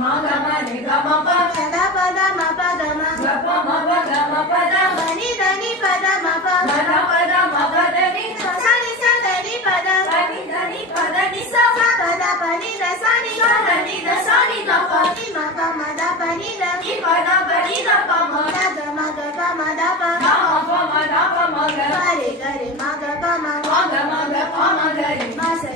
ma ga ma re ga ma pa da pa da ma pa da ma ga pa ma pa ga ma pa da ma ni da ni pa da ma pa ma da pa da ma pa da ni sa ni sa da ni pa da ni da ni pa da ni sa sa pa da pa ni da sa ni sa da ni da sa ni da pa ni ma pa ma da pa ni da ni pa da pa ni da pa ma da ga ma da pa ga ma pa ma da pa ma ga ga re ma ga pa ga ma ga pa ma ga re ma sa